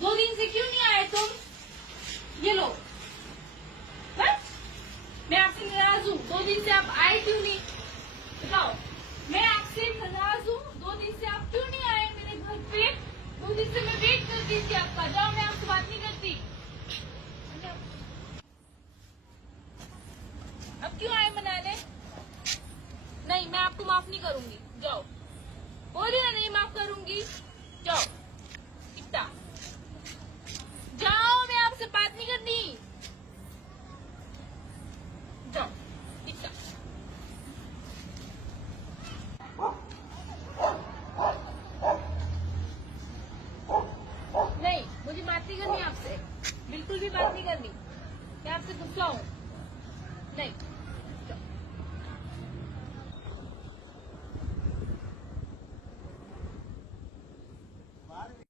2 दिन से क्यों नहीं आए तुम? ये लो। है? मैं आपसे नाराज हूँ, 2 दिन से आप आए क्यों नहीं? बताओ, मैं आपसे नाराज हूँ, 2 दिन से आप क्यों नहीं आए मेरे घर पे? 2 दिन से मैं वेट करती थी आपका। जाओ, मैं आपसे बात नहीं करती। अब क्यों आए मनाने? नहीं, मैं आपको माफ नहीं करूंगी। जाओ, बोली ना, नहीं माफ करूंगी। जाओ इतना, जाओ, मैं आपसे बात नहीं करनी। जाओ इतना। नहीं, मुझे बात नहीं करनी आपसे, बिल्कुल भी बात नहीं करनी। मैं आपसे गुस्सा हूँ। नहीं।